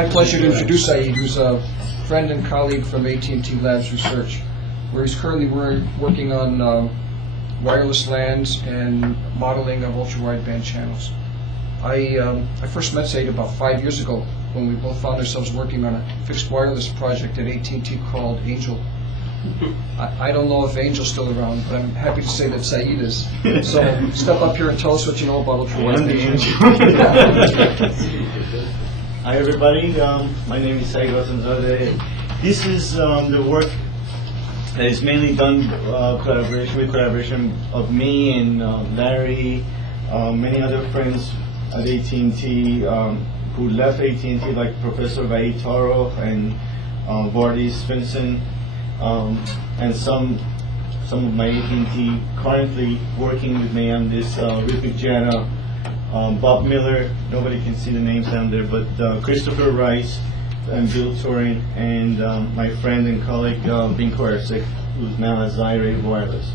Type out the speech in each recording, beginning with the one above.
My pleasure to introduce Saeed, who's a friend and colleague from AT&T Labs Research, where he's currently working on wireless LANs and modeling of ultra-wideband channels. I first met Saeed about 5 years ago when we both found ourselves working on a fixed wireless project at AT&T called Angel. I don't know if Angel's still around, but I'm happy to say that Saeed is. So step up here and tell us what you know about ultra-wideband. Hi everybody, my name is Saeed Ghassemzadeh. This is the work that is mainly done with collaboration of me and Larry, many other friends at AT&T who left AT&T, like Professor Vaitaro and Vardis Svensson, and some of my AT&T currently working with me on this Ripik Jana, Bob Miller, nobody can see the names down there, but Christopher Rice and Bill Turin, and my friend and colleague Bin Korsik, who's now at Zaire Wireless.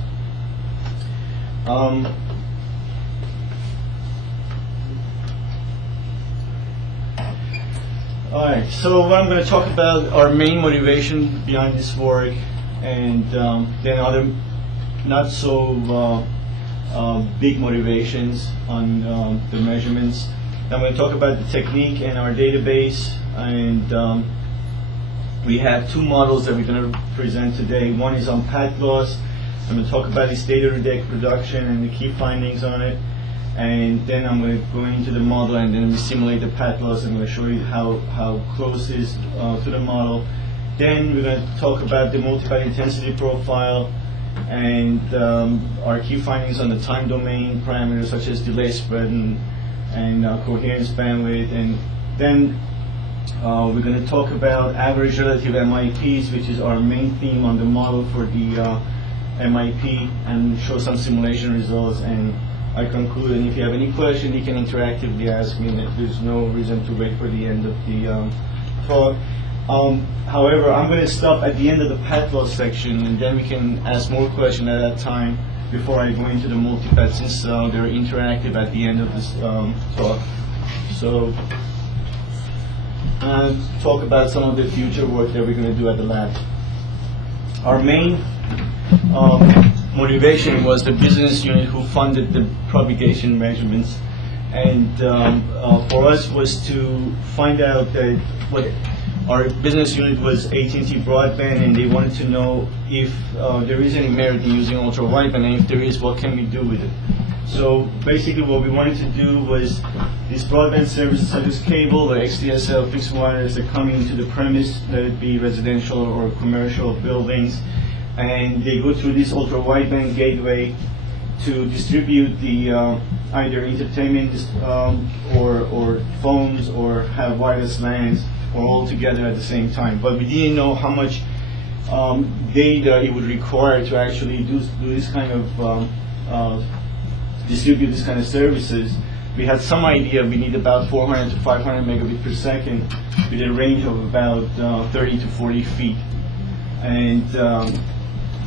Alright, so what I'm going to talk about our main motivation behind this work, and then other not so big motivations on the measurements. I'm going to talk about the technique and our database, and we have two models that we're going to present today. One is on path loss. I'm going to talk about its data reproduction and the key findings on it. And then I'm going to go into the model, and then we simulate the path loss. I'm going to show you how close it is to the model. Then we're going to talk about the multipath intensity profile and our key findings on the time domain parameters such as delay spread and coherence bandwidth. And then we're going to talk about average relative MIPs, which is our main theme on the model for the MIP, and show some simulation results. And I conclude, and if you have any questions, you can interactively ask me. There's no reason to wait for the end of the talk. However, I'm going to stop at the end of the path loss section, and then we can ask more questions at that time before I go into the multipath, since they're interactive at the end of this talk. So, talk about some of the future work that we're going to do at the lab. Our main motivation was the business unit who funded the propagation measurements, and for us was to find out that what our business unit was AT&T broadband, and they wanted to know if there is any merit in using ultra-wideband, and if there is, what can we do with it. So basically what we wanted to do was these broadband services such as cable or XDSL fixed wireless are coming into the premise, let it be residential or commercial buildings, and they go through this ultra-wideband gateway to distribute the either entertainment or phones, or have wireless LANs, or all together at the same time. But we didn't know how much data it would require to actually do this kind of distribute this kind of services. We had some idea we need about 400 to 500 megabit per second with a range of about 30 to 40 feet. And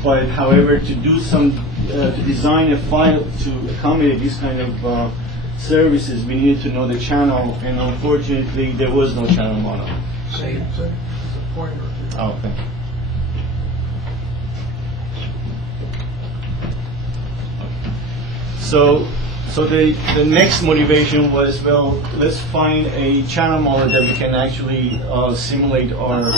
but however, to do some to design a file to accommodate this kind of services, we needed to know the channel, and unfortunately there was no channel model. Saeed, it's a pointer. Oh, thank you. So the next motivation was, well, let's find a channel model that we can actually simulate our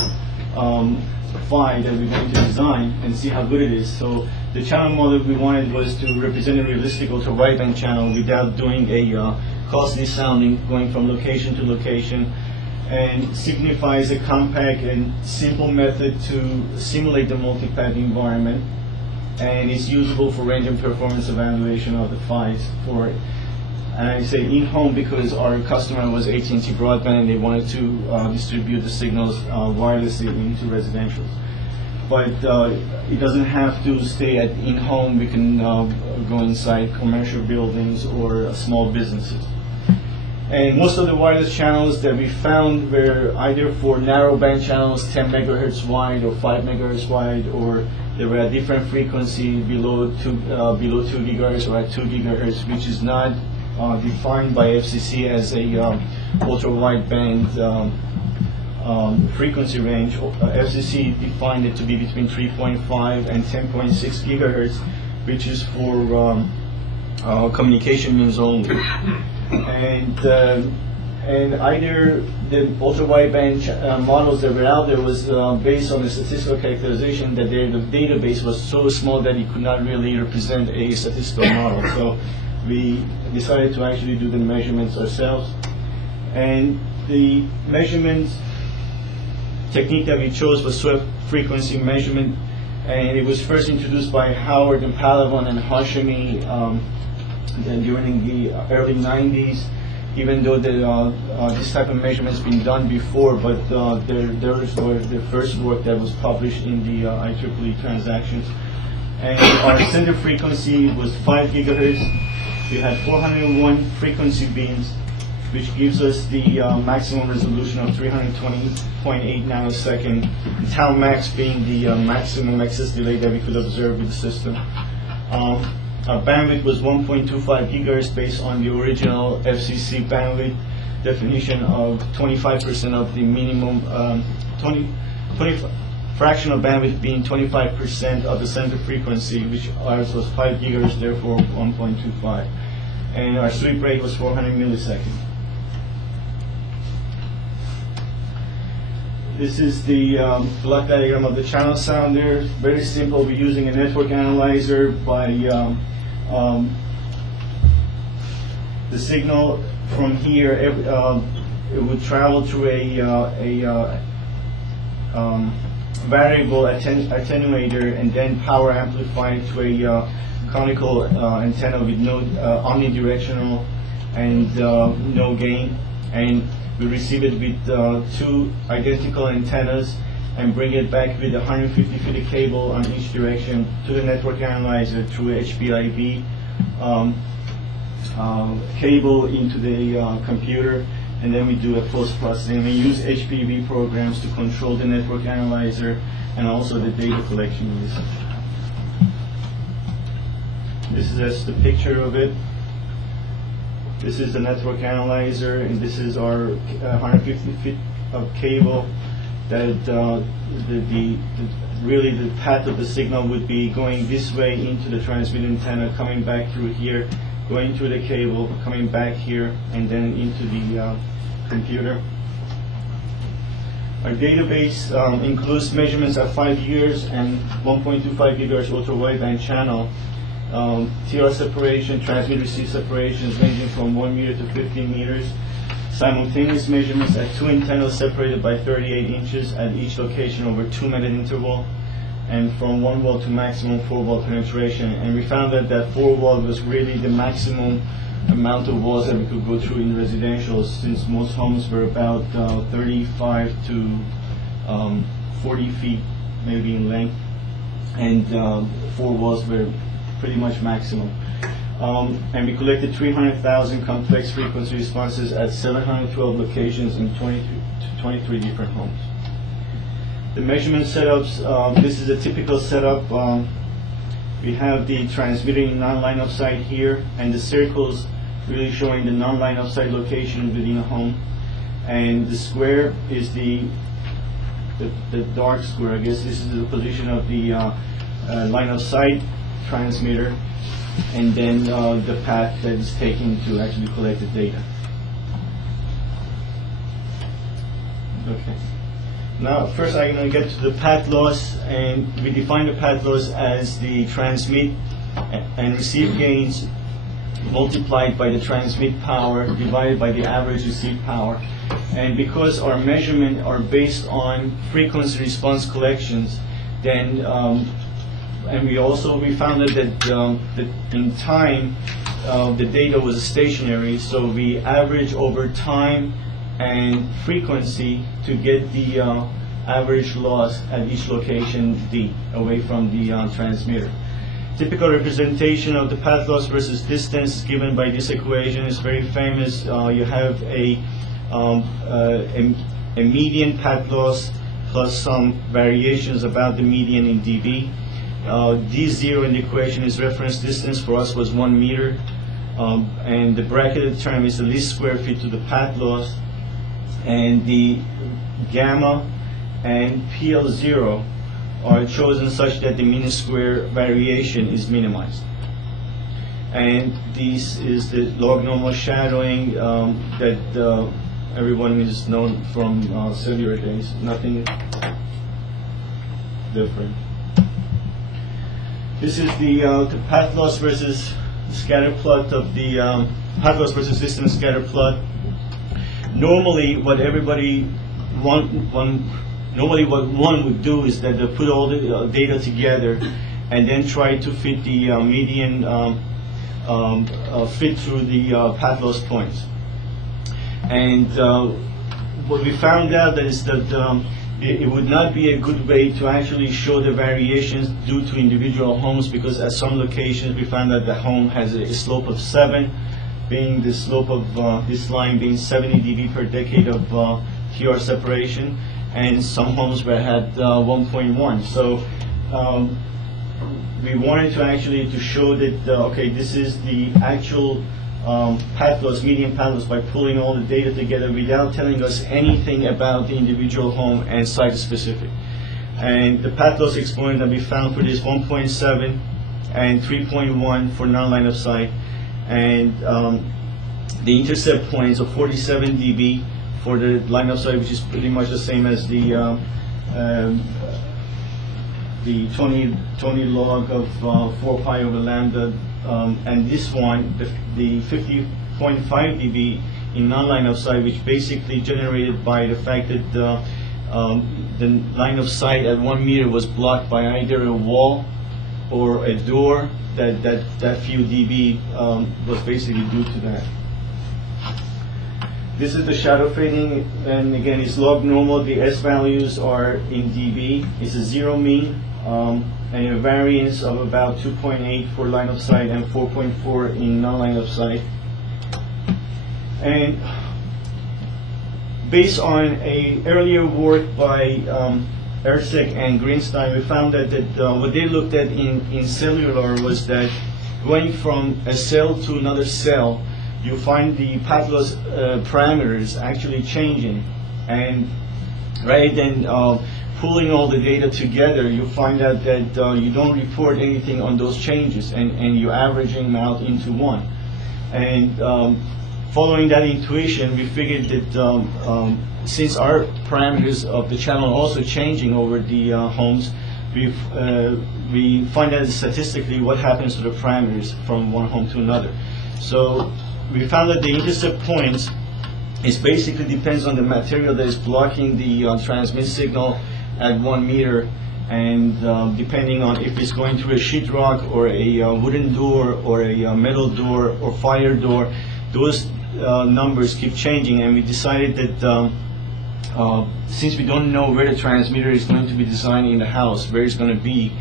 phi that we're going to design and see how good it is. So the channel model we wanted was to represent a realistic ultra-wideband channel without doing a costly sounding, going from location to location, and signifies a compact and simple method to simulate the multipath environment, and it's usable for range and performance evaluation of the phis for it. And I say in-home because our customer was AT&T broadband, and they wanted to distribute the signals wirelessly into residential. But it doesn't have to stay at in-home. We can go inside commercial buildings or small businesses. And most of the wireless channels that we found were either for narrow band channels, 10 megahertz wide or 5 megahertz wide, or they were at different frequency below 2 gigahertz or at 2 gigahertz, which is not defined by FCC as a ultra-wideband frequency range, FCC defined it to be between 3.5 and 10.6 gigahertz, which is for communication means only. And either the ultra-wideband models that were out there was based on the statistical characterization that the database was so small that it could not really represent a statistical model. So we decided to actually do the measurements ourselves. And the measurements technique that we chose was swept frequency measurement, and it was first introduced by Howard and Palavon and Hashemi during the early 90s, even though this type of measurement has been done before, but theirs were the first work that was published in the IEEE transactions. And our center frequency was 5 gigahertz. We had 401 frequency beams, which gives us the maximum resolution of 320.8 nanosecond, tau max being the maximum excess delay that we could observe with the system. Our bandwidth was 1.25 gigahertz based on the original FCC bandwidth definition of 25% of the minimum, fractional bandwidth being 25% of the center frequency, which ours was 5 gigahertz, therefore 1.25. And our sweep rate was 400 milliseconds. This is the block diagram of the channel sounder. Very simple. We're using a network analyzer by the signal from here. It would travel through a variable attenuator and then power amplified to a conical antenna with no omnidirectional and no gain. And we receive it with two identical antennas and bring it back with 150 feet of cable on each direction to the network analyzer through HBIB cable into the computer, and then we do a post-processing. We use HPV programs to control the network analyzer and also the data collection usage. This is just the picture of it. This is the network analyzer, and this is our 150 feet of cable that really the path of the signal would be going this way into the transmit antenna, coming back through here, going through the cable, coming back here, and then into the computer. Our database includes measurements at 5 years and 1.25 gigahertz ultra-wideband channel. TR separation, transmit-receive separations ranging from 1 meter to 15 meters. Simultaneous measurements at 2 antennas separated by 38 inches at each location over 2-minute interval, and from 1 watt to maximum 4 watt penetration. And we found that 4 watt was really the maximum amount of watts that we could go through in residential, since most homes were about 35 to 40 feet maybe in length, and 4 watts were pretty much maximum. And we collected 300,000 complex frequency responses at 712 locations in 23 different homes. The measurement setups, this is a typical setup. We have the transmitting non-line of sight here, and the circles really showing the non-line of sight location within a home. And the square is the dark square. I guess this is the position of the line of sight transmitter, and then the path that is taken to actually collect the data. Okay. Now, first I'm going to get to the path loss, and we define the path loss as the transmit and receive gains multiplied by the transmit power divided by the average receive power. And because our measurements are based on frequency response collections, then and we found that in time the data was stationary, so we average over time and frequency to get the average loss at each location D away from the transmitter. Typical representation of the path loss versus distance given by this equation is very famous. You have a median path loss plus some variations about the median in dB. D0 in the equation is reference distance. For us was 1 meter, and the bracketed term is the least square feet to the path loss. and the gamma and PL0 are chosen such that the mean square variation is minimized. And this is the log normal shadowing that everyone is known from cellular days. Nothing different. This is the path loss versus scatter plot of the path loss versus distance scatter plot. Normally, what one would do is that they put all the data together and then try to fit the median fit through the path loss points. And what we found out is that it would not be a good way to actually show the variations due to individual homes, because at some locations we found that the home has a slope of 7, being the slope of this line being 70 dB per decade of TR separation, and some homes were had 1.1. So we wanted to actually to show that okay, this is the actual path loss, median path loss, by pulling all the data together without telling us anything about the individual home and site specific. And the path loss exponent that we found for this 1.7 and 3.1 for non-line of sight, and the intercept points of 47 dB for the line of sight, which is pretty much the same as the 20 log of 4 pi over lambda, and this one, the 50.5 dB in non-line of sight, which basically generated by the fact that the line of sight at 1 meter was blocked by either a wall or a door. That few dB was basically due to that. This is the shadow fading, and again, it's log normal. The S values are in dB. It's a zero mean, and a variance of about 2.8 for line of sight and 4.4 in non-line of sight. And based on a earlier work by Ersek and Greenstein, we found that what they looked at in cellular was that going from a cell to another cell, you find the path loss parameters actually changing, and rather than pulling all the data together, you find out that you don't report anything on those changes, and you're averaging them out into one. And following that intuition, we figured that since our parameters of the channel are also changing over the homes, we find out statistically what happens to the parameters from one home to another. So we found that the intercept points is basically depends on the material that is blocking the transmit signal at 1 meter, and depending on if it's going through a sheetrock or a wooden door or a metal door or fire door, those numbers keep changing. And we decided that since we don't know where the transmitter is going to be designed in the house, where it's going to be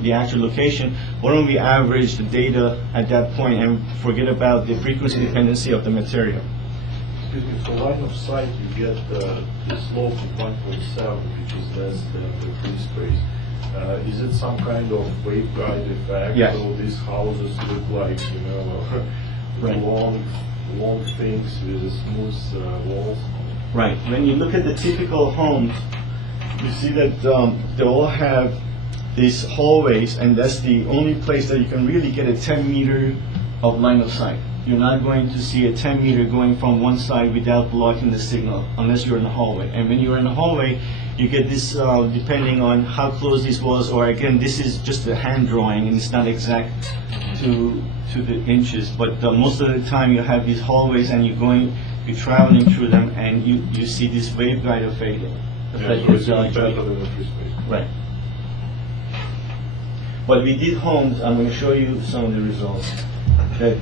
the actual location, why don't we average the data at that point and forget about the frequency dependency of the material. Excuse me, for line of sight you get the slope of 1.7, which is less than the free space. Is it some kind of waveguide effect? Yes. So these houses look like, you know, Right. long things with smooth walls? Right. When you look at the typical homes, you see that they all have these hallways, and that's the only place that you can really get a 10 meter of line of sight. You're not going to see a 10 meter going from one side without blocking the signal, unless you're in the hallway. And when you're in the hallway, you get this, depending on how close this was, or again, this is just a hand drawing, and it's not exact to the inches, but most of the time you have these hallways, and you're traveling through them, and you see this waveguide effect. Yeah, so it's much better than the free space. Right. But we did homes, I'm going to show you some of the results, that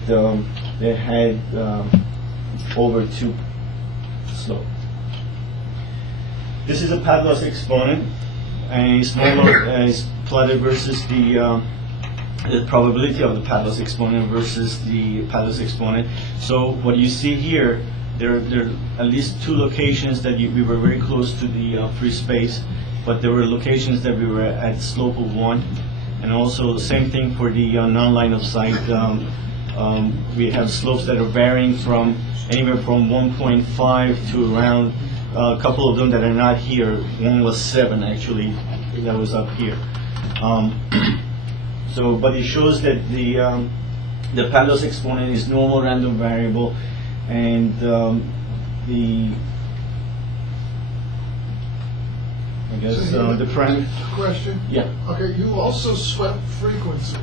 they had over 2 slope. This is a path loss exponent, and it's plotted versus the probability of the path loss exponent versus the path loss exponent. So what you see here, there are at least 2 locations that we were very close to the free space, but there were locations that we were at slope of 1. And also the same thing for the non-line of sight we have slopes that are varying from anywhere from 1.5 to around a couple of them that are not here. One was 7 actually, that was up here. But it shows that the pad loss exponent is normal random variable, and the parameter. Question? Yeah. Okay, you also swept frequency.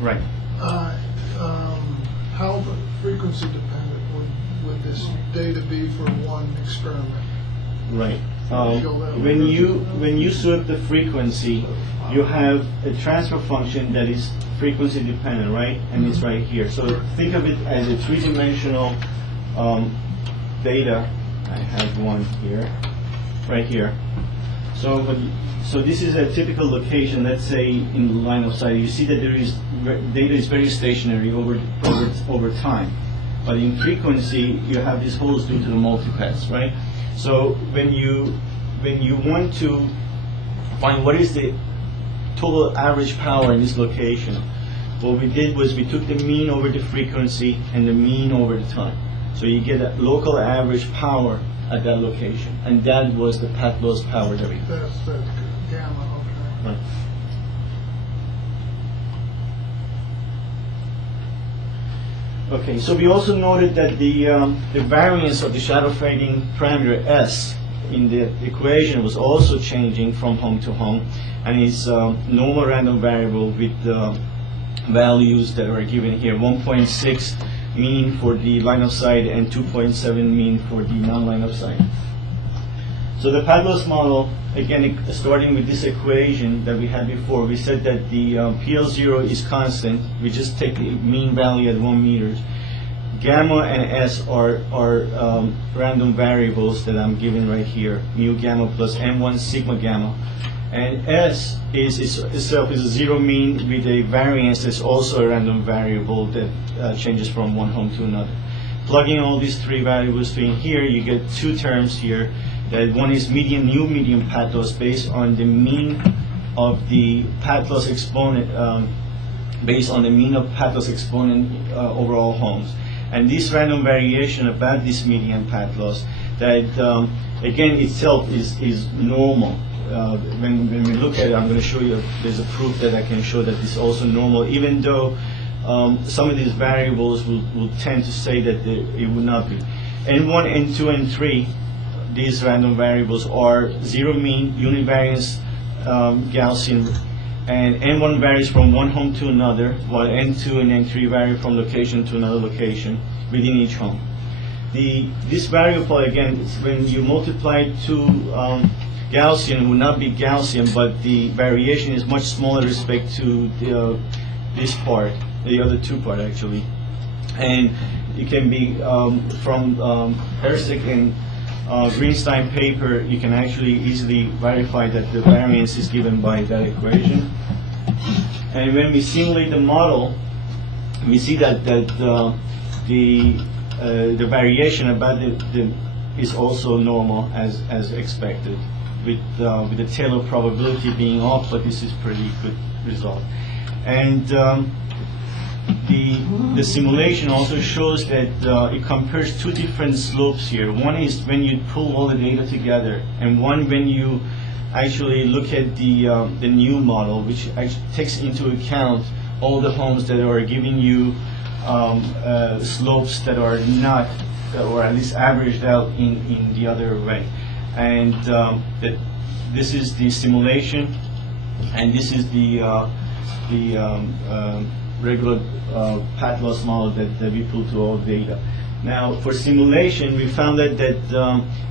Right. How frequency dependent would this data be for one experiment? Right. When you sweep the frequency, you have a transfer function that is frequency dependent, right? And it's right here. So think of it as a three-dimensional data. I have one here, right here. So this is a typical location. Let's say in the line of sight, you see that there is data is very stationary over time. But in frequency, you have these holes due to the multipaths, right? So when you want to find what is the total average power in this location, what we did was we took the mean over the frequency and the mean over the time. So you get a local average power at that location, and that was the path loss power that we got. That's the gamma, okay. Right. Okay, so we also noted that the variance of the shadow fading parameter S in the equation was also changing from home to home, and it's normal random variable with values that are given here, 1.6 mean for the line of sight and 2.7 mean for the non-line of sight. So the path loss model, again, starting with this equation that we had before, we said that the PL0 is constant. We just take the mean value at 1 meter. Gamma and S are random variables that I'm giving right here, mu gamma plus M1 sigma gamma. And S itself is a zero mean with a variance that's also a random variable that changes from one home to another. Plugging all these three variables in here, you get two terms here. That one is new median path loss based on the mean of the path loss exponent, based on the mean of path loss exponent over all homes. And this random variation about this median path loss, that again itself is normal. When we look at it, I'm going to show you, there's a proof that I can show that it's also normal, even though some of these variables will tend to say that it would not be. N1, N2, N3, these random variables are zero mean, univariance, Gaussian, and N1 varies from one home to another, while N2 and N3 vary from location to another location within each home. This variable, again, when you multiply two Gaussian, would not be Gaussian, but the variation is much smaller with respect to this part, the other two part actually. And it can be from Ersic and Greenstein paper, you can actually easily verify that the variance is given by that equation. And when we simulate the model, we see that the variation about is also normal as expected, with the Taylor probability being off, but this is pretty good result. And the simulation also shows that it compares two different slopes here. One is when you pull all the data together, and one when you actually look at the new model, which actually takes into account all the homes that are giving you slopes that are not, or at least averaged out in the other way. And that this is the simulation, and this is the regular path loss model that we pull to all data. Now, for simulation, we found that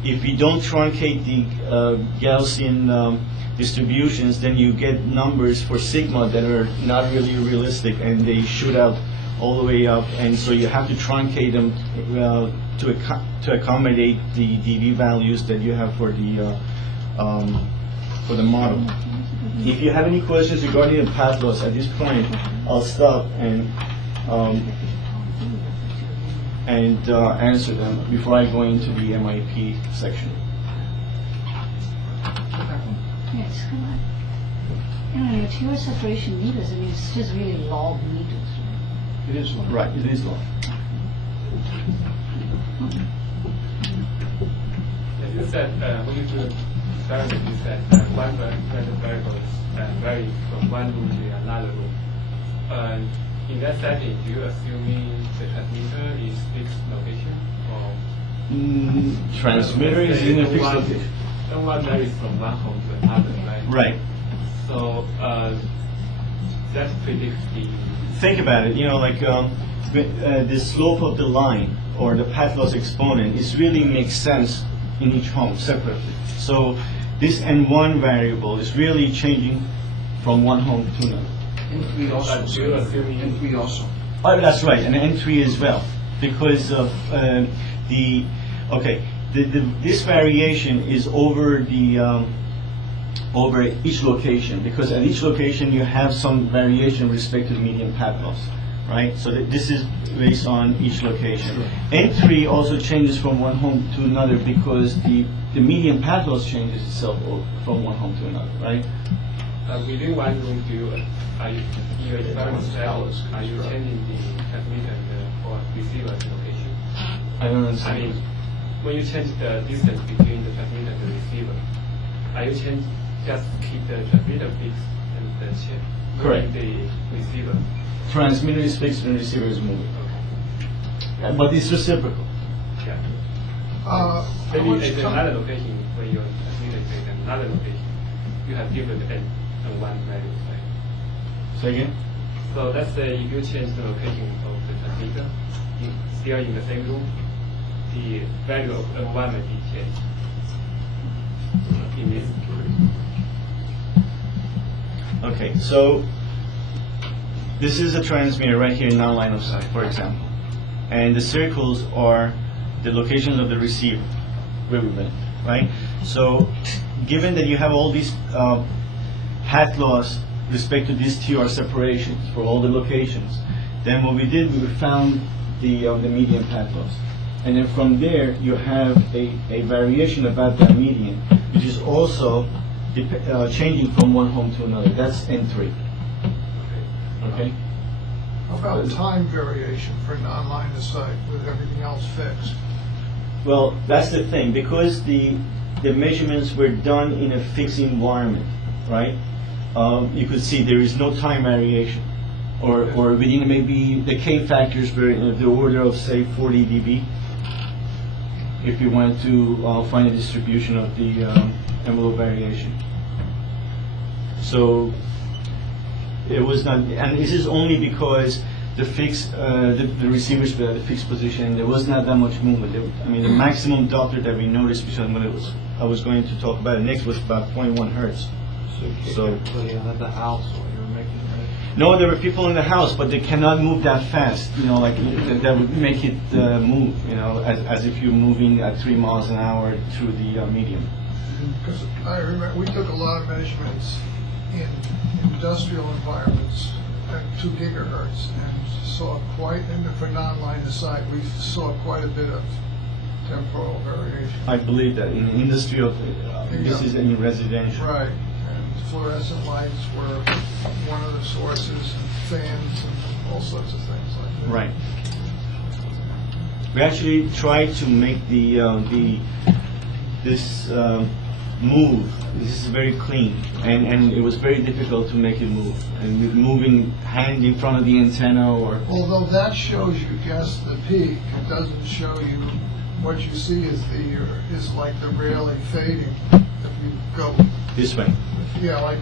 if we don't truncate the Gaussian distributions, then you get numbers for sigma that are not really realistic, and they shoot out all the way up, and so you have to truncate them to accommodate the dV values that you have for the model. If you have any questions regarding the path loss at this point, I'll stop and answer them before I go into the MIP section. Yes, come on. Your separation meters, I mean, it's just really log meters, right? It is long. Right, it is long. You said when you do experiment, you said one random variable vary from one room to another room. In that setting, do you assume the transmitter is fixed location or Transmitter is in a fixed location. One varies from one home to another, right? Right. So that predicts the. Think about it. Like the slope of the line or the path loss exponent is really makes sense in each home separately. So this N1 variable is really changing from one home to another. N3 also. Do you assume N3 also. Oh, that's right, and N3 as well, because of this variation is over the over each location, because at each location you have some variation with respect to the median path loss, right? So this is based on each location. N3 also changes from one home to another because the median path loss changes itself from one home to another, right? Within one room, are you in your experiment setting, are you changing the transmitter or receiver location? I don't I understand. mean, when you change the distance between the transmitter and the receiver, are you just keep the transmitter fixed and change Correct. the receiver? Transmitter is fixed and receiver is moving, Okay. but it's reciprocal. Yeah. How Maybe much at time- another location when your transmitter is at another location, you have different N1 values, right? Say again? So let's say if you change the location of the transmitter, still in the same room, the value of N1 may be changed. In this case. Okay, so this is a transmitter right here in non-line of sight, for example. And the circles are the locations of the receiver, riverbend, right? So given that you have all these path loss respect to these TR separations for all the locations, then what we did, we found the median path loss. And then from there, you have a variation about that median, which is also changing from one home to another. That's N3. Okay? How about time variation for non-line of sight with everything else fixed? Well, that's the thing. Because the measurements were done in a fixed environment, right? You could see there is no time variation. Or within maybe the K factors were in the order of, say, 40 dB. If you wanted to find a distribution of the envelope variation. So it was not, and this is only because the fixed, the receivers were at a fixed position. There was not that much movement. I mean, the maximum Doppler that we noticed, which I was going to talk about it next, was about 0.1 hertz. So at the house while you were making it. no, there were people in the house, but they cannot move that fast. Like that would make it move. As if you're moving at 3 miles an hour through the medium. Because I remember, we took a lot of measurements in industrial environments at 2 gigahertz and saw quite, and for non-line of sight, we saw quite a bit of temporal variation. I believe that in industrial, this is in residential. Right, and fluorescent lights were one of the sources, and fans and all sorts of things like that. Right. We actually tried to make this move. This is very clean, and it was very difficult to make it move. And with moving hand in front of the antenna, or Although that shows you just the peak, it doesn't show you, what you see is like the railing fading. If you go, this way. yeah, like,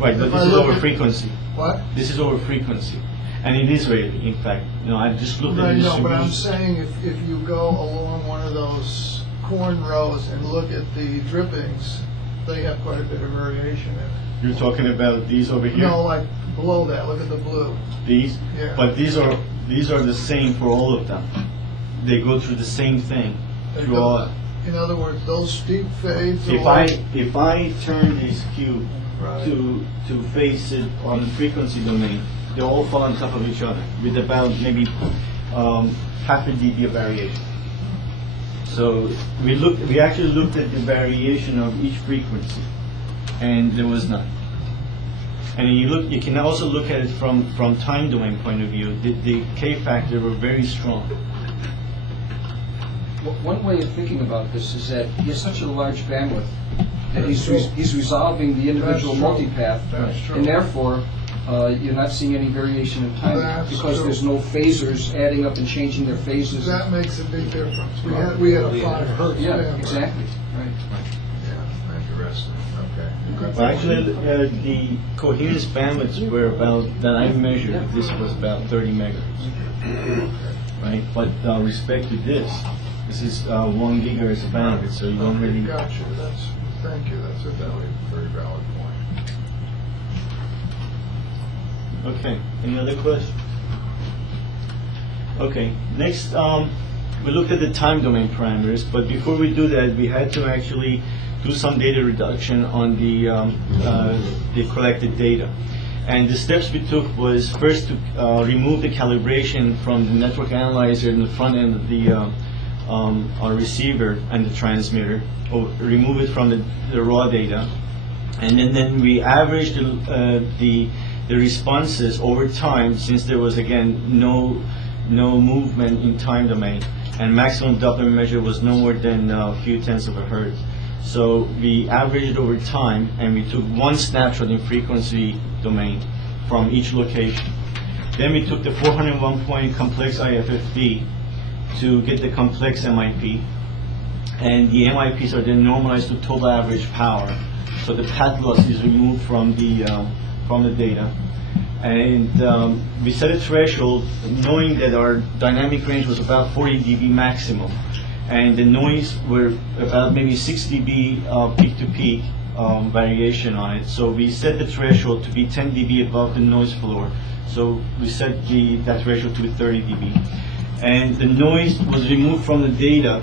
Right, but If this I is look over at- frequency. what? This is over frequency, and it is railing. In fact, I just looked at Right, the no, but I'm distribution. saying if you go along one of those corn rows and look at the drippings, they have quite a bit of variation in it. You're talking about these over here. No, like below that, look at the blue. These, Yeah. but these are the same for all of them. They go through the same thing They through go- all. In other words, those steep fades. If I turn this cube Right. to face it on the frequency domain, they all fall on top of each other with about maybe half a dB of variation. So we actually looked at the variation of each frequency, and there was none. And you can also look at it from time domain point of view. The K factor were very strong. One way of thinking about this is that he has such a large bandwidth that he's resolving the individual That's true. multipath, That's true. and therefore you're not seeing any variation in time That's because true. there's no phasers adding up and changing their phases. That makes a big difference. We had a 5 hertz Yeah, bandwidth. exactly. Right. Yeah, interesting. Okay. Good. Well, actually, the coherence bandwidths were about, that I measured, this was about 30 megahertz. Right? But respect to this is 1 gigahertz of bandwidth, so you don't really. Gotcha. Thank you. That's a very valid point. Okay, any other questions? Okay, next, we looked at the time domain parameters, but before we do that, we had to actually do some data reduction on the collected data. And the steps we took was first to remove the calibration from the network analyzer in the front end of our receiver and the transmitter, or remove it from the raw data. And then we averaged the responses over time, since there was, again, no movement in time domain, and maximum Doppler measure was no more than a few tenths of a hertz. So we averaged it over time, and we took one snapshot in frequency domain from each location. Then we took the 401-point complex IFFD to get the complex MIP, and the MIPs are then normalized to total average power. So the path loss is removed from the data. And we set a threshold knowing that our dynamic range was about 40 dB maximum, and the noise were about maybe 6 dB peak-to-peak variation on it. So we set the threshold to be 10 dB above the noise floor. So we set that threshold to 30 dB. And the noise was removed from the data,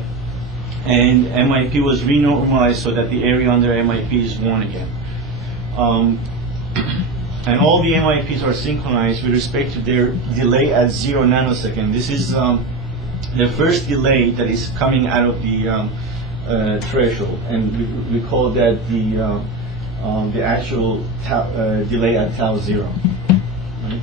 and MIP was renormalized so that the area under MIP is 1 again. And all the MIPs are synchronized with respect to their delay at 0 nanosecond. This is the first delay that is coming out of the threshold, and we call that the actual delay at tau 0. Right?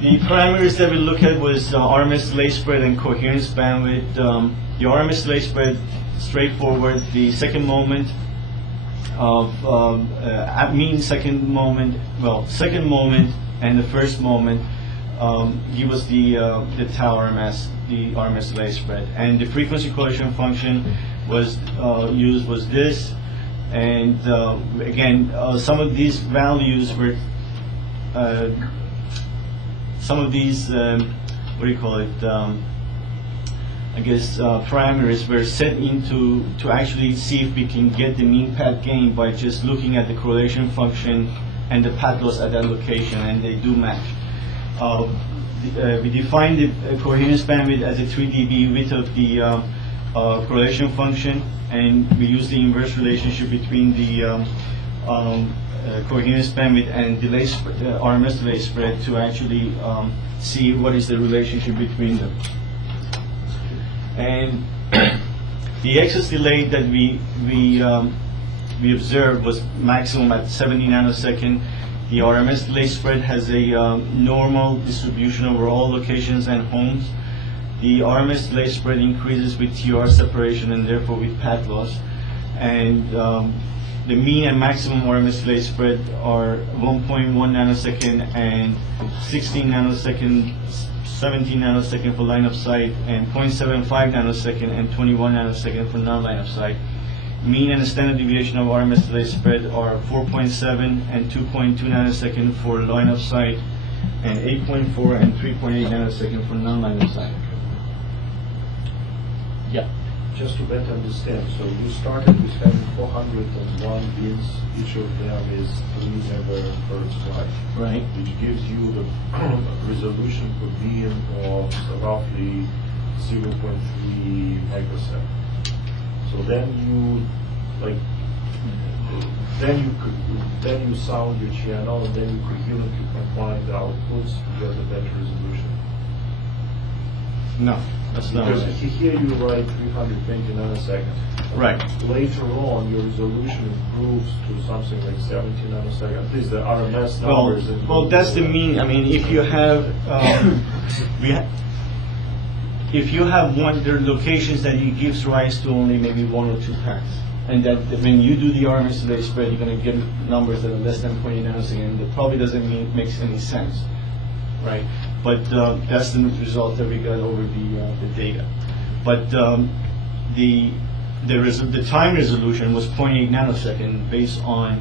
The parameters that we look at was Rms Delay Spread and Coherence Bandwidth. The Rms Delay Spread, straightforward. The second moment of at mean second moment and the first moment give us the tau RMS, the Rms Delay Spread, and the frequency correlation function was used was this, and again some of these values were what do you call it? I guess parameters were set into to actually see if we can get the mean path gain by just looking at the correlation function and the path loss at that location, and they do match. We defined the coherence bandwidth as a 3 dB width of the correlation function, and we use the inverse relationship between the coherence bandwidth and delay Rms delay spread to actually see what is the relationship between them. And the excess delay that we observed was maximum at 70 nanosecond. The Rms delay spread has a normal distribution over all locations and homes. The Rms delay spread increases with TR separation and therefore with path loss. And the mean and maximum Rms delay spread are 1.1 nanosecond and 16 nanosecond, 17 nanosecond for line of sight, and 0.75 nanosecond and 21 nanosecond for non-line of sight. Mean and standard deviation of Rms delay spread are 4.7 and 2.2 nanosecond for line of sight, and 8.4 and 3.8 nanosecond for non-line of sight. Yeah. Just to better understand, so you started with having 401 bins, each of them is 3 megahertz wide, Right. which gives you the resolution per bin of roughly 0.3 microsecond. So then you sound your channel, and then you coherently combine the outputs to get a better resolution. No, that's not Because right. here you write 320 nanoseconds. Right. Later on, your resolution improves to something like 70 nanoseconds. At least the RMS Well, numbers. well, that's the mean. I mean, if you have, if you have one, there are locations that it gives rise to only maybe 1 or 2 paths, and that when you do the Rms Delay Spread, you're going to get numbers that are less than 20 nanoseconds. That probably doesn't makes any sense, right? But that's the result that we got over the data. But the time resolution was 0.8 nanosecond based on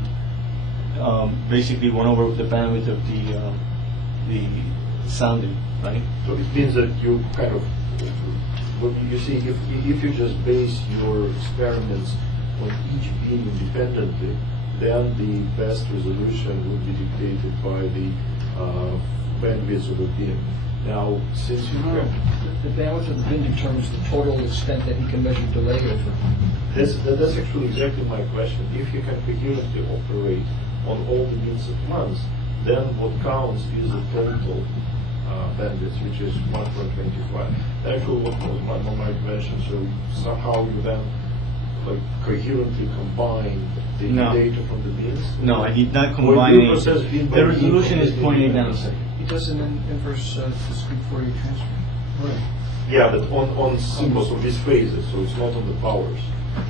basically 1 over the bandwidth of the sounding, right? So it means that you kind of, what you see, if you just base your experiments on each beam independently, then the best resolution would be dictated by the bandwidth of a beam. Now, since you have The bandwidth of the bin determines the total extent that you can measure delay over. That's actually exactly my question. If you can coherently operate on all the beams at once, then what counts is the total bandwidth, which is 1.25. Actually, what Mike mentioned, so somehow you then coherently combine the No. data from the beams? No, I did not Or combine you any. process beam by The beam resolution is from the 0.8 beam. nanosecond. It does an inverse discrete Fourier transform. Right. Yeah, but on signals of these phases, so it's not on the powers.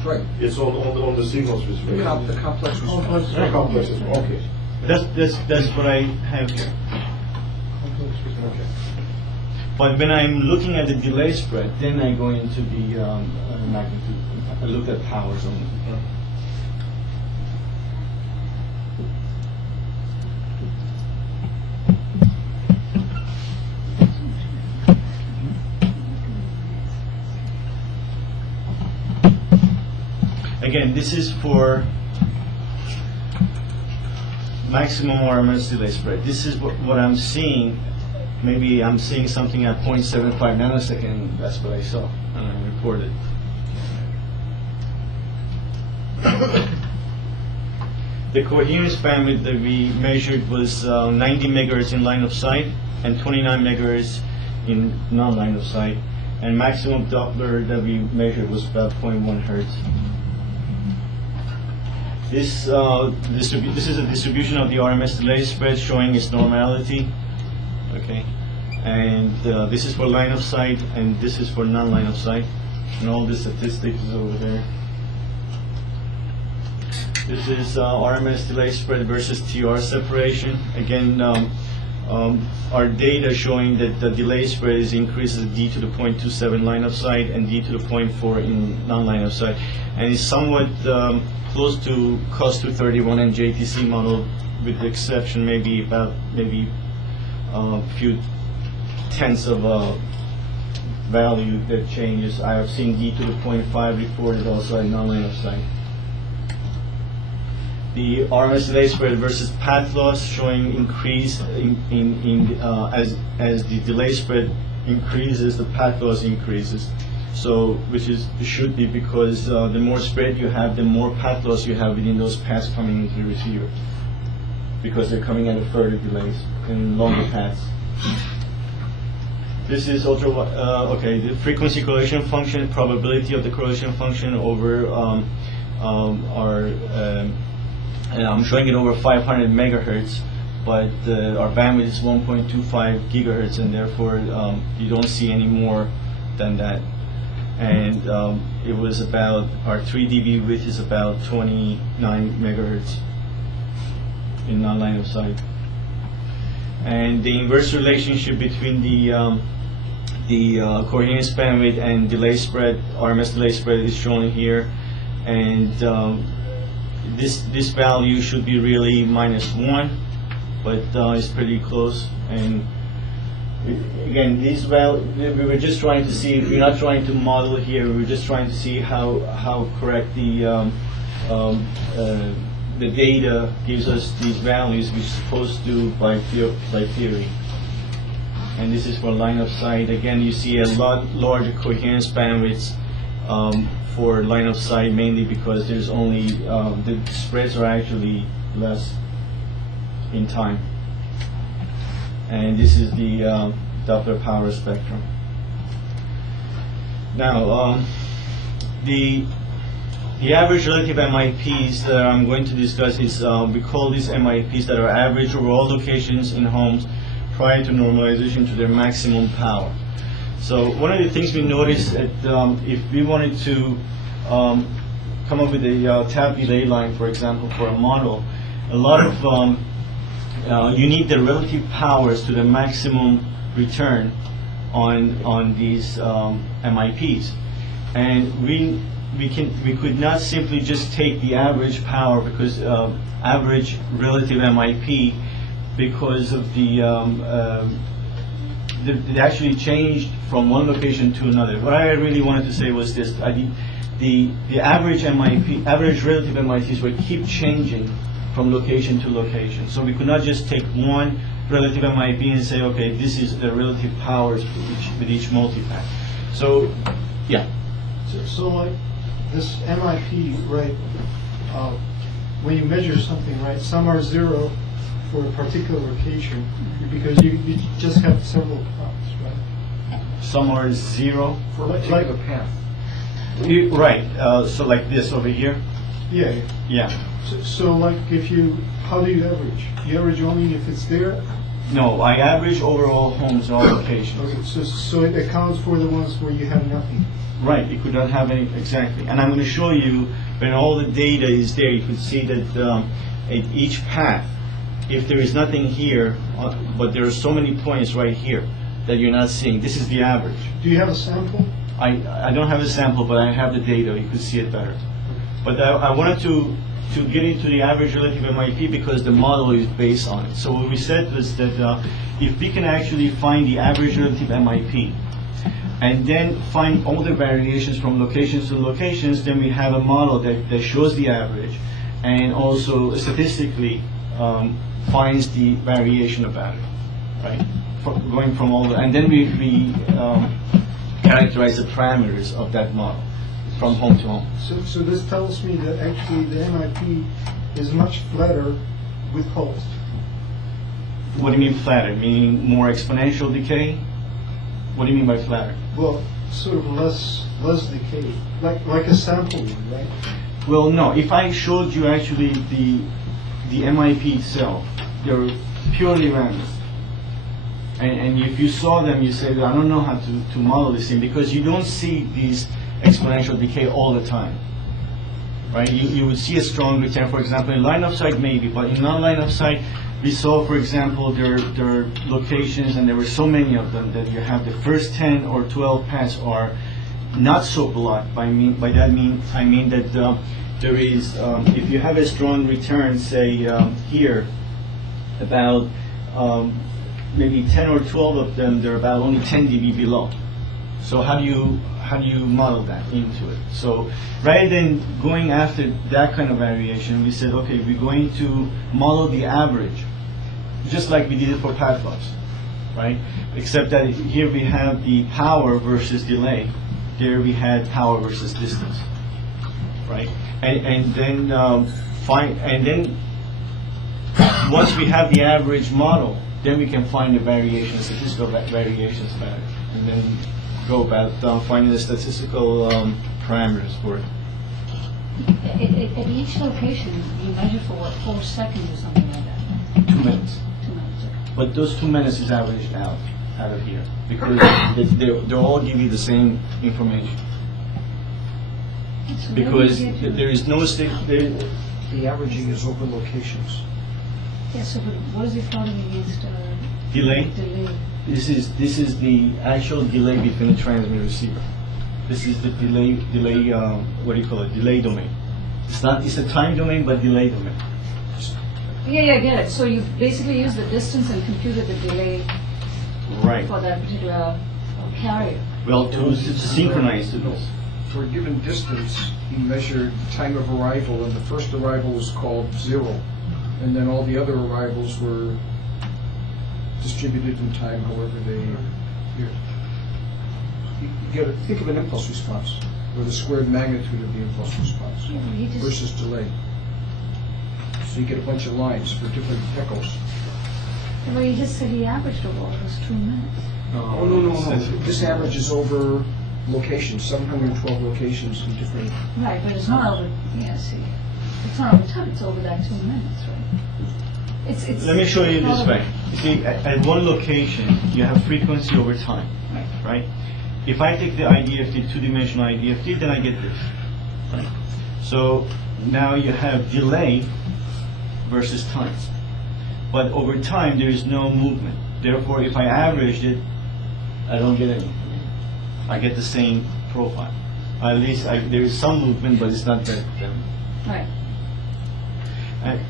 Right. It's on the signals with phases. The complex response. The complex is okay. That's what I have here. But when I'm looking at the delay spread, then I go into the magnitude. I look at powers only. Again, this is for maximum RMS delay spread. This is what I'm seeing. Maybe I'm seeing something at 0.75 nanosecond. That's what I saw, and I reported. The coherence bandwidth that we measured was 90 megahertz in line of sight and 29 megahertz in non-line of sight. And maximum Doppler that we measured was about 0.1 hertz. This is a distribution of the RMS delay spread showing its normality. Okay, and this is for line of sight, and this is for non-line of sight, and all the statistics is over there. This is RMS delay spread versus TR separation. Again, our data showing that the delay spread is increases d to the 0.27 line of sight and d to the 0.4 in non-line of sight, and it's somewhat close to COS231 and JTC model, with the exception maybe a few tenths of a value that changes. I have seen d to the 0.5 reported also in non-line of sight. The RMS delay spread versus path loss showing increase as the delay spread increases, the path loss increases. So, which should be because the more spread you have, the more path loss you have within those paths coming into the receiver, because they're coming at a further delays in longer paths. This is the frequency correlation function, probability of the correlation function over and I'm showing it over 500 megahertz, but our bandwidth is 1.25 gigahertz, and therefore you don't see any more than that. And it was about, our 3 dB width is about 29 megahertz in non-line of sight. And the inverse relationship between the coherence bandwidth and delay spread, RMS delay spread, is shown here. And this value should be really -1, but it's pretty close. And again, these values, we were just trying to see, we're not trying to model here, we were just trying to see how correct the data gives us these values, which is supposed to by theory. And this is for line of sight. Again, you see a lot larger coherence bandwidths for line of sight, mainly because there's only, the spreads are actually less in time. And this is the Doppler power spectrum. Now, The average relative MIPs that I'm going to discuss is, we call these MIPs that are average over all locations in homes prior to normalization to their maximum power. So one of the things we noticed that if we wanted to come up with a tap delay line, for example, for a model, a lot of you need the relative powers to the maximum return on these MIPs, and we could not simply just take the average power because average relative MIP, because of it actually changed from one location to another. What I really wanted to say was this: the average MIP, average relative MIPs would keep changing from location to location. So we could not just take one relative MIP and say, okay, this is the relative powers with each multipath. So, yeah. So like this MIP, right, when you measure something, right, some are 0 for a particular location because you just have several paths, right? Some are 0. For a particular path. Right, so like this over here. Yeah. Yeah. So like how do you average? You average only if it's there? No, I average over all homes, all locations. Okay, so it accounts for the ones where you have nothing. Right, you could not have any, exactly. And I'm going to show you, when all the data is there, you can see that at each path, if there is nothing here, but there are so many points right here that you're not seeing, this is the average. Do you have a sample? I don't have a sample, but I have the data, you could see it better. But I wanted to get into the average relative MIP because the model is based on it. So what we said was that if we can actually find the average relative MIP and then find all the variations from locations to locations, then we have a model that shows the average and also statistically finds the variation about it, right? Going from all the, and then we characterize the parameters of that model from home to home. So this tells me that actually the MIP is much flatter with holes. What do you mean flatter? Meaning more exponential decay? What do you mean by flatter? Well, sort of less decay, like a sample, right? Well, no. If I showed you actually the MIP itself, they're purely random. And if you saw them, you say, I don't know how to model this thing because you don't see these exponential decay all the time, right? You would see a strong return, for example, in line of sight maybe, but in non-line of sight, we saw, for example, there are locations, and there were so many of them, that you have the first 10 or 12 paths are not so blocked. I mean that there is, if you have a strong return, say here, about maybe 10 or 12 of them, they're about only 10 dB below. So how do you model that into it? So rather than going after that kind of variation, we said, okay, we're going to model the average, just like we did it for path loss, right? Except that here we have the power versus delay. There we had power versus distance, right? And then once we have the average model, then we can find the variations, statistical variations about it, and then go about finding the statistical parameters for it. At each location, you measure for what, 4 seconds or something like that? 2 minutes. 2 minutes. Okay. But those 2 minutes is averaged out of here because they all give you the same information. So Because where do you get there is no The averaging is over locations. Yeah, so but what is it plotting against? delay. Delay. This is the actual delay between the transmitter and receiver. This is the delay. What do you call it? Delay domain. It's a time domain, but delay domain. Yeah, I get it. So you basically use the distance and computed the delay Right. for that particular carrier. Well, to synchronize to this. For a given distance, he measured time of arrival, and the first arrival was called 0, and then all the other arrivals were distributed in time, however they appeared. You got to think of an impulse response, or the squared magnitude of the impulse response Yeah, but he just, versus delay. So you get a bunch of lines for different echoes. well, he just said he averaged over all those 2 minutes. Oh, no. This average is over locations, 712 locations in different. Right, but it's not over, yeah, see, it's not over time, it's over that 2 minutes, right? It's. Let me show you this way. You see, at one location, you have frequency over time, right? If I take the IDFT, two-dimensional IDFT, then I get this, right? So now you have delay versus time. But over time, there is no movement. Therefore, if I averaged it, I don't get anything. I get the same profile. At least there is some movement, but it's not that. Right.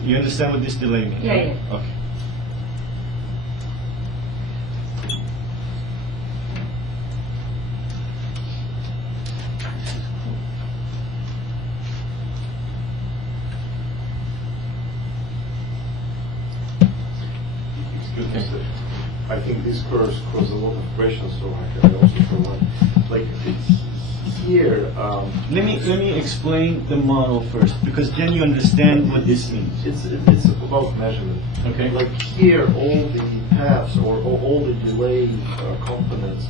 You understand what this delay means? Yeah, yeah. Okay. Excuse me, sir. I think this course caused a lot of questions, so I can also provide. Like it's here. Let me explain the model first, because then you understand what this means. It's about measurement. Okay. Like here, all the paths or all the delay components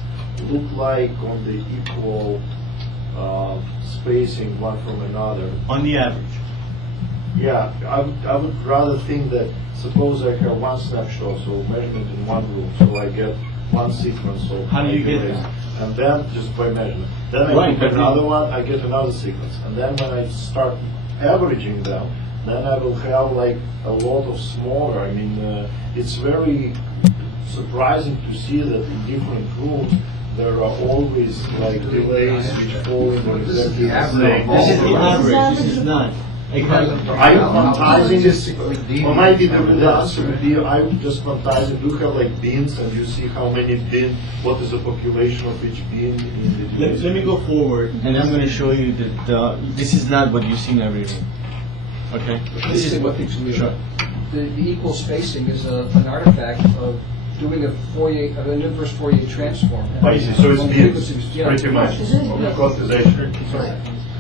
look like on the equal spacing one from another. On the average. Yeah, I would rather think that suppose I have one snapshot, so measurement in one room, so I get one sequence of How do you get delays, that? and then just by measurement. Then I Right, pick but another one, I get another sequence, and then when I start averaging them, then I will have like a lot of smaller. I mean, it's very surprising to see that in different rooms there are always like delays which fall in exactly the same. This is the average. This is not. Are you quantizing this? Or maybe the answer would be, I would just quantize it. You have like bins and you see how many bin, what is the population of each bin in the Let me go forward, and I'm going to show you that this is not what you see in every room. Okay? This is what the equal spacing is an artifact of doing an inverse Fourier transform. I see, so it's bins, Yeah. pretty much, Is it? of quantization.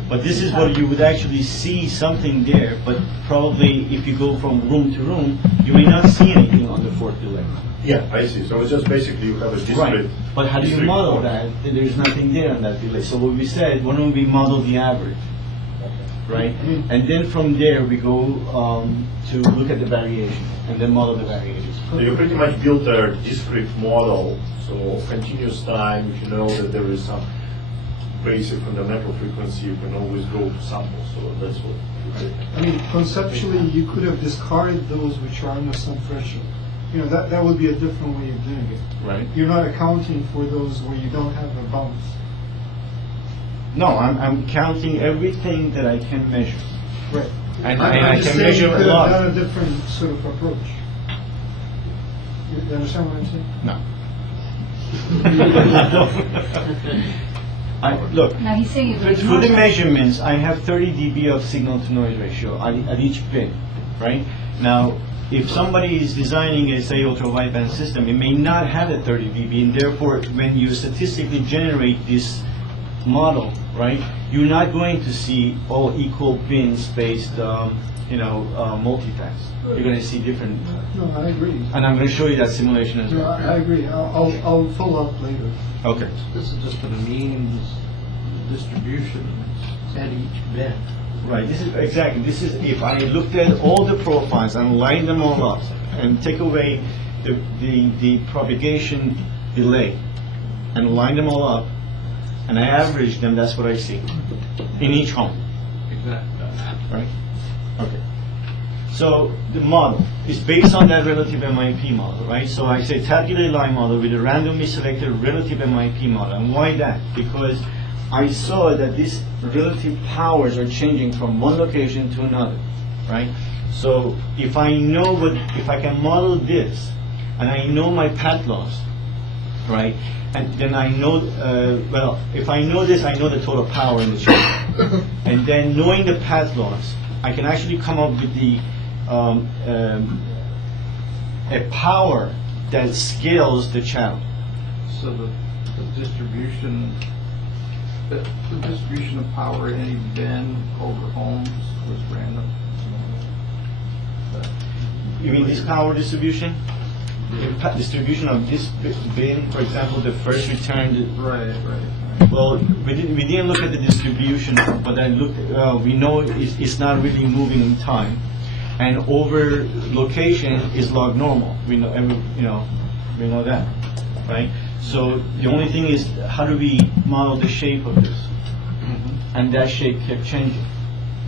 But this is what you would actually see something there, but probably if you go from room to room, you may not see anything on the fourth delay. Yeah, I see. So it's just basically you have a discrete. Right. But how do you discrete model point. that? There's nothing there on that delay. So what we said, why don't we model the average, right? And then from there we go to look at the variation, and then model the variations. So you pretty much built a discrete model, so of continuous time, if you know that there is some basic fundamental frequency, you can always go to samples, so that's what you did. I mean, conceptually, you could have discarded those which are under some threshold. You know, that would be a different way of doing it. Right. You're not accounting for those where you don't have a bounce. No, I'm counting everything that I can measure. Right. And I'm I just can saying measure you a could lot. have done a different sort of approach. You understand what I'm saying? No. Look, Now he's saying it for the measurements, I have 30 dB of signal to noise ratio at each pin, right? Now, if somebody is designing a, say, ultra-wideband system, it may not have that 30 dB, and therefore, when you statistically generate this model, right, you're not going to see all equal bin-spaced, multipaths. You're going to see different, No, I agree. and I'm going to show you that simulation as No, well. I agree. I'll follow up later. Okay. This is just a means distribution at each bin. Right, this is if I looked at all the profiles and lined them all up and take away the propagation delay and line them all up and I average them, that's what I see in each home. Exactly. Right? Okay. So the model is based on that relative MIP model, right? So I say tabulated line model with a randomly selected relative MIP model. And why that? Because I saw that these relative powers are changing from one location to another, right? So if I can model this, and I know my path loss, right? And then I know, if I know this, I know the total power in the channel. And then knowing the path loss, I can actually come up with a power that scales the channel. So the distribution, the distribution of power in any bin over homes was random. You mean this power distribution? The distribution of this bin, for example, the first returned. Right. Well, we didn't look at the distribution, but I looked. We know it's not really moving in time, and over location is log normal. We know, we know that, right? So the only thing is, how do we model the shape of this? And that shape kept changing,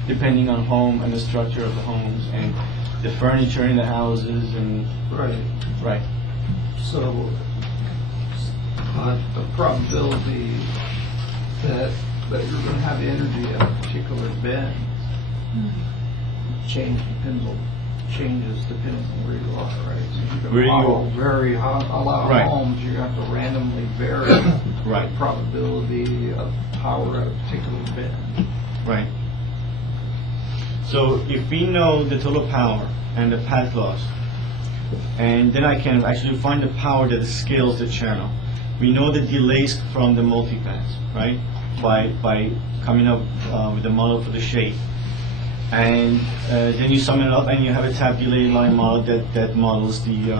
depending on home and the structure of the homes and the furniture in the houses and right. So, the probability that you're going to have energy at a particular bend changes depending on where you are, right? So you can Where you model are. a lot of Right. homes, you have to randomly vary Right. the probability of power at a particular bend. Right. So if we know the total power and the path loss, and then I can actually find the power that scales the channel. We know the delays from the multipaths, right? By coming up with a model for the shape. And then you sum it up and you have a tab delay line model that models the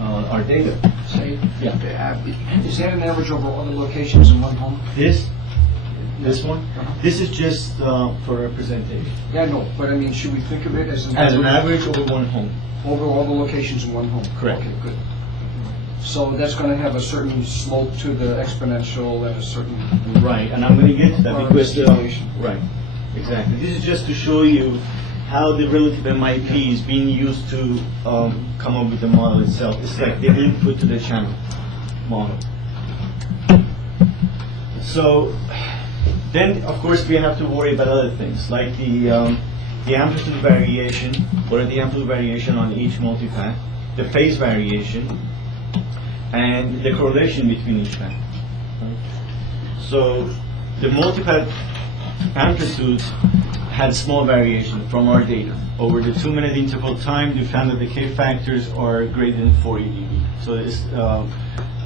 our data. Say, Yeah. is that an average over all the locations in one home? This one? This is just for representation. Yeah, no, but I mean, should we think of it as an As an average over one home. over all the locations in one home? Correct. Okay, good. So that's going to have a certain slope to the exponential and a certain... Right, and I'm going to get to that Or because... distribution. Right, exactly. This is just to show you how the relative MIP is being used to come up with the model itself. It's like the input to the channel model. So then, of course, we have to worry about other things, like the amplitude variation, what are the amplitude variation on each multipath, the phase variation, and the correlation between each path. So the multipath amplitudes had small variation from our data. Over the 2-minute interval time, we found that the K factors are greater than 40 dB. So it's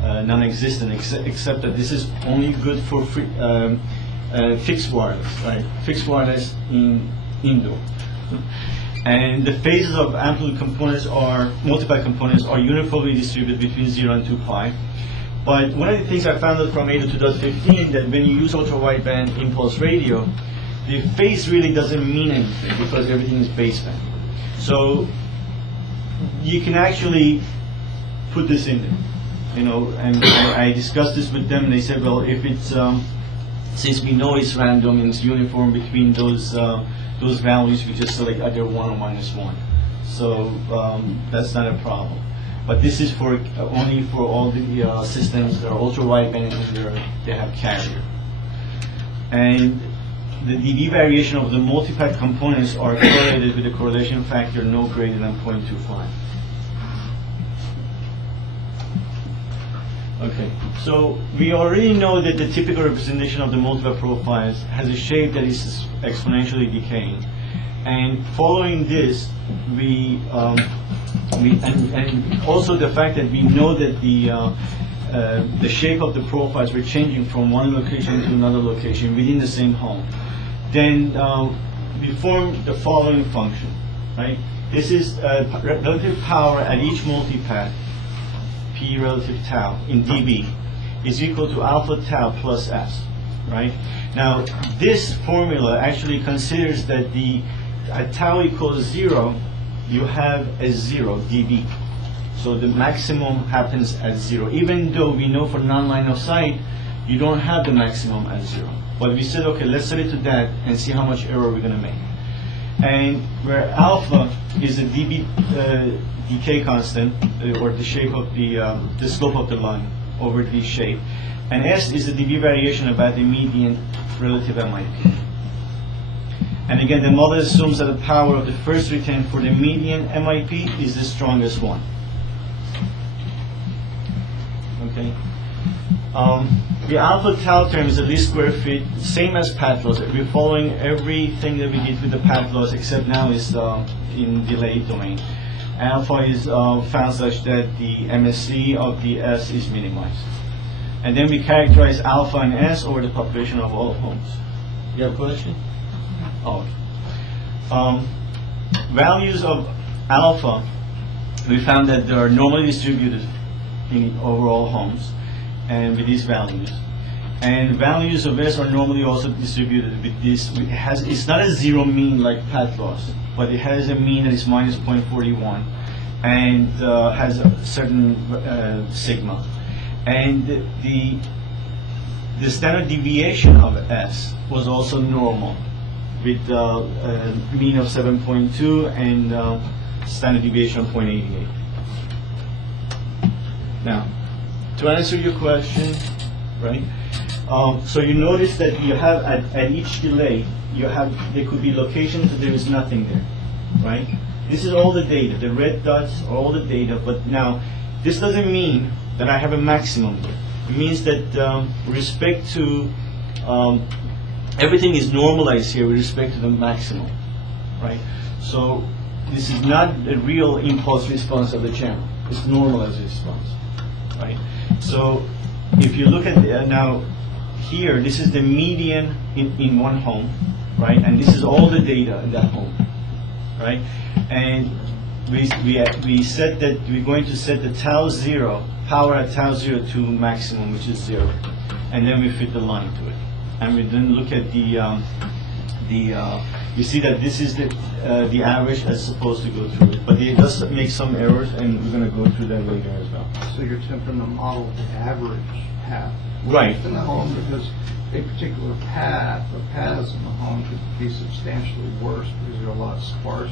non-existent, except that this is only good for fixed wireless, right? Fixed wireless in indoor. And the phases of amplitude components are, multipath components are uniformly distributed between 0 and 2 pi. But one of the things I found out from 802.15 that when you use ultra-wideband impulse radio, the phase really doesn't mean anything because everything is baseband. So you can actually put this in there, and I discussed this with them and they said, well, if it's, since we know it's random and it's uniform between those values, we just select either 1 or -1. So that's not a problem. But this is for only for all the systems that are ultra-wideband and they have carrier. And the dB variation of the multipath components are correlated with a correlation factor no greater than 0.25. Okay, so we already know that the typical representation of the multipath profiles has a shape that is exponentially decaying. And following this, and also the fact that we know that the shape of the profiles were changing from one location to another location within the same home, then we form the following function, right? This is relative power at each multipath, P relative tau in dB, is equal to alpha tau plus S, right? Now, this formula actually considers that at tau equals 0, you have a 0 dB. So the maximum happens at 0. Even though we know for non-line of sight, you don't have the maximum at 0. But we said, okay, let's set it to that and see how much error we're going to make. And where alpha is the dB decay constant, or the shape of the slope of the line over the shape, and S is the dB variation about the median relative MIP. And again, the model assumes that the power of the first return for the median MIP is the strongest one. Okay. The alpha tau term is the least square feet, same as path loss. We're following everything that we did with the path loss, except now it's in delayed domain. Alpha is found such that the MSE of the S is minimized. And then we characterize alpha and S over the population of all homes. You have a question? Oh. Values of alpha, we found that they are normally distributed in overall homes and with these values. And values of S are normally also distributed with this. It's not a zero mean like path loss, but it has a mean that is minus 0.41 and has a certain sigma. And the standard deviation of S was also normal with a mean of 7.2 and standard deviation of 0.88. Now, to answer your question, right? So you notice that you have at each delay, there could be locations that there is nothing there, right? This is all the data. The red dots are all the data. But now, this doesn't mean that I have a maximum there. It means that with respect to everything is normalized here with respect to the maximum, right? So this is not a real impulse response of the channel. It's normalized response, right? So if you look at now here, this is the median in one home, right? And this is all the data in that home, right? And we said that we're going to set the tau zero, power at tau zero to maximum, which is 0. And then we fit the line to it. And we then look at you see that this is the average as supposed to go through it. But it does make some errors, and we're going to go through that later as well. So you're attempting to model the average path Right. in the home, because a particular path or paths in the home could be substantially worse because they're a lot sparser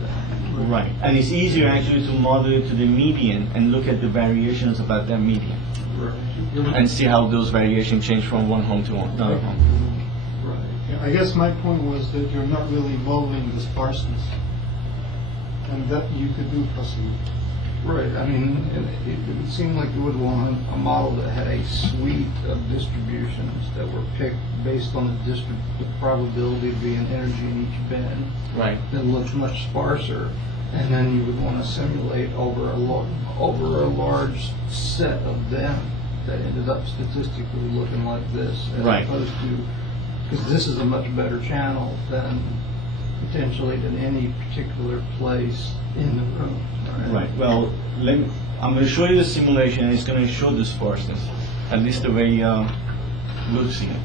than. Right. And it's easier actually to model it to the median and look at the variations about that median Right. and see how those variations change from one home to another home. Right. I guess my point was that you're not really modeling the sparseness, and that you could do possibly. Right, I mean, it would seem like you would want a model that had a suite of distributions that were picked based on the probability of being energy in each bin Right. that looked much sparser, and then you would want to simulate over a large set of them that ended up statistically looking like this, as Right. opposed to, because this is a much better channel than potentially than any particular place in the room. Right. Well, I'm going to show you the simulation, and it's going to show the sparseness, at least the way we'll see it.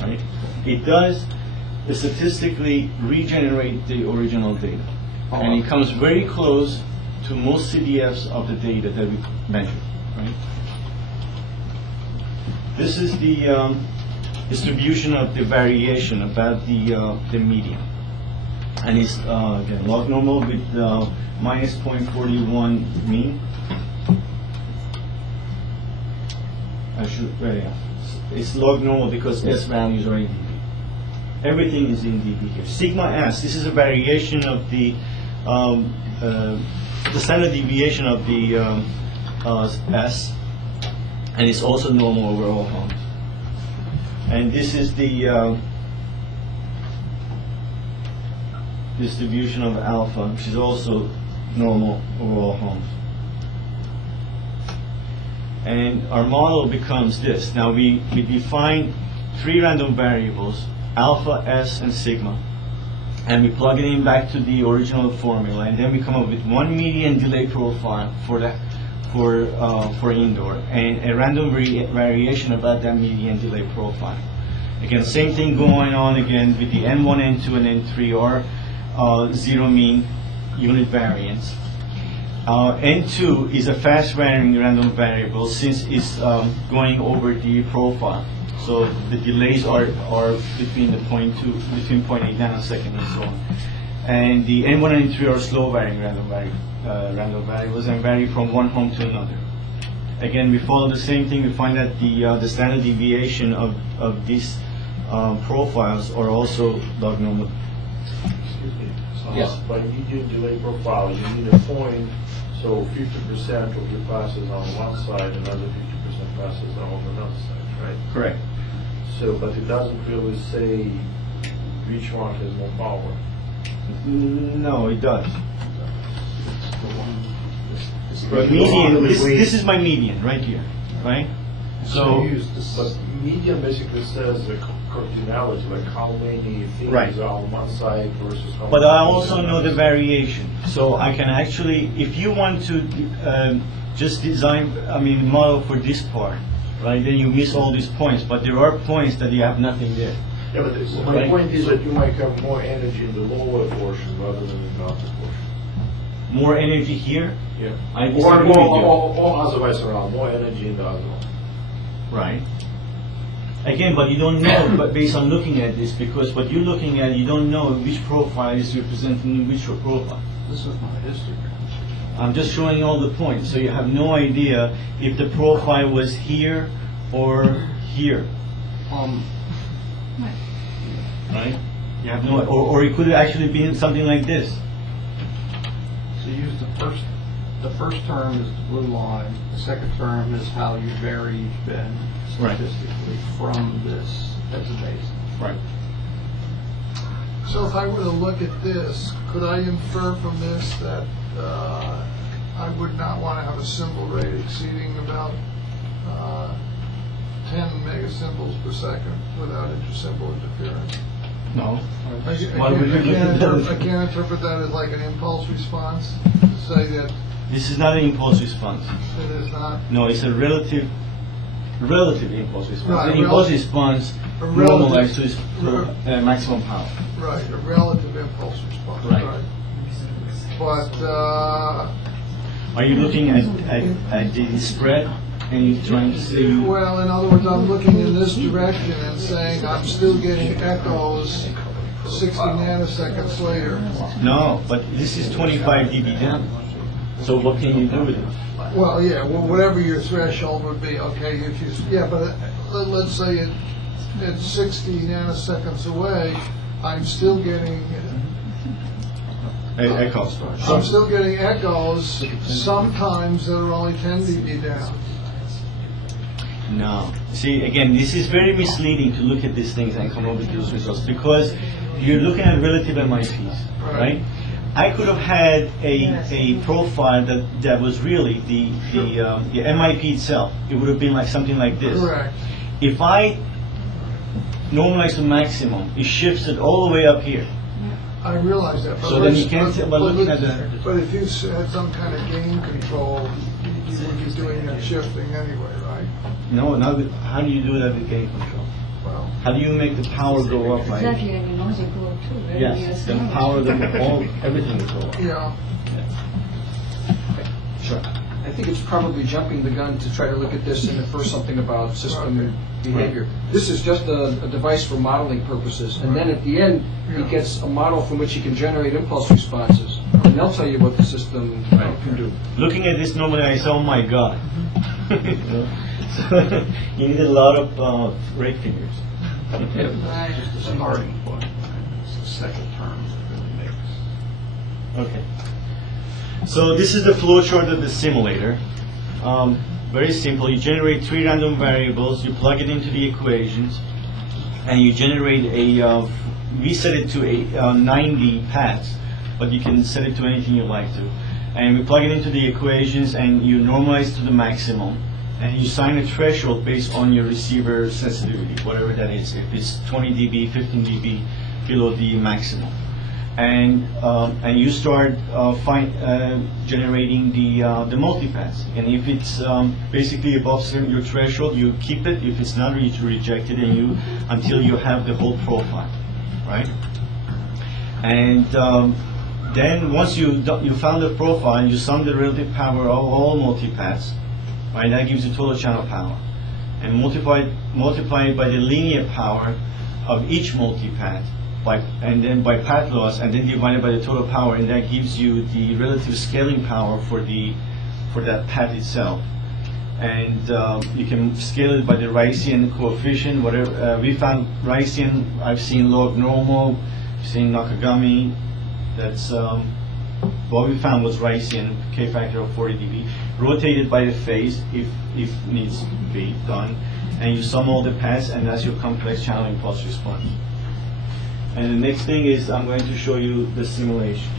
Right? It does statistically regenerate the original data, and it comes very close to most CDFs of the data that we measured. Right? This is the distribution of the variation about the median, and it's again log normal with minus 0.41 mean. It's log normal because S values are in dB. Everything is in dB here. Sigma S, this is a variation of the standard deviation of the S, and it's also normal over all homes. And this is the distribution of alpha, which is also normal over all homes. And our model becomes this. Now we define 3 random variables, alpha, S, and sigma, and we plug it in back to the original formula, and then we come up with one median delay profile for indoor, and a random variation about that median delay profile. Again, same thing going on again with the N1, N2, and N3 are 0 mean unit variance. N2 is a fast varying random variable since it's going over the profile. So the delays are between the between 0.8 nanosecond and so on. And the N1 and N3 are slow varying random variables and vary from one home to another. Again, we follow the same thing. We find that the standard deviation of these profiles are also log normal. Excuse me. Yes. By median delay profile, you mean a point, so 50% of your passes on one side, another 50% passes on another side, right? Correct. So, but it doesn't really say which one has more power. No, it does. But Median. This is my median right here, right? So. But median basically says the cardinality, like how many things Right. are on one side versus how But many I things also on know the another. variation, so I can actually, if you want to just design, model for this part, right? Then you miss all these points, but there are points that you have nothing there. Yeah, but my point is that you might have more energy in the lower portion rather than in the upper portion. More energy here? Yeah. I Or, disagree with you. or otherwise around, more energy in the other one. Right. Again, but you don't know, but based on looking at this, because what you're looking at, you don't know which profile is representing which profile. This is my histogram. I'm just showing all the points, so you have no idea if the profile was here or here, right? You have no, or it could have actually been something like this. So use the first term is the blue line, the second term is how you vary each bend Right. statistically from this as a base. Right. So if I were to look at this, could I infer from this that I would not want to have a symbol rate exceeding about 10 megasymbols per second without intersymbol interference? No. I Why would you look at that? I can't interpret that as like an impulse response, to say that This is not an impulse response. it is not. No, it's a relative impulse response. Right, The impulse relative- response a relative- normalized to its maximum power. Right, a relative impulse response, Right. right. But, Are you looking at the spread and you're trying to see? well, in other words, I'm looking in this direction and saying I'm still getting echoes 60 nanoseconds later. No, but this is 25 dB down. So what can you do with it? Well, yeah, well, whatever your threshold would be, okay, if you, yeah, but let's say it's 60 nanoseconds away, I'm still getting, Echoes. I'm still getting echoes sometimes that are only 10 dB down. No. See, again, this is very misleading to look at these things and come up with those results because you're looking at relative MIPs, right? I could have had a profile that was really the MIP itself. It would have been like something like this. Correct. If I normalize to maximum, it shifts it all the way up here. I realize that. But So then let's- you can't tell by looking at the. But if you had some kind of gain control, you would be doing that shifting anyway, right? No, now how do you do that with gain control? Well, How do you make the power go up? Right? Exactly, and your noise will go up too, right? Yes, the power, everything will go up. yeah. Sure. I think it's probably jumping the gun to try to look at this and infer something about system behavior. This is just a device for modeling purposes, and then at the end, he gets a model from which he can generate impulse responses, and they'll tell you what the system can do. Looking at this normally, I say, oh my God. So you need a lot of rate figures. Just the starting point. It's the second term that really makes. Okay. So this is the flow chart of the simulator. Very simple. You generate 3 random variables. You plug it into the equations, and you generate a. We set it to a 90 paths, but you can set it to anything you like to. And we plug it into the equations, and you normalize to the maximum, and you assign a threshold based on your receiver sensitivity, whatever that is. If it's 20 dB, 15 dB below the maximum. And you start generating the multipaths. And if it's basically above your threshold, you keep it. If it's not, you reject it, and until you have the whole profile, right? And then once you found the profile, you sum the relative power of all multipaths, right? That gives you total channel power, and multiply it by the linear power of each multipath. And then by path loss, and then divided by the total power, and that gives you the relative scaling power for that path itself. And you can scale it by the Ricean coefficient. Whatever we found Ricean, I've seen log normal, I've seen Nakagami. That's what we found was Ricean, K factor of 40 dB, rotated by the phase if needs to be done, and you sum all the paths, and that's your complex channel impulse response. And the next thing is I'm going to show you the simulation.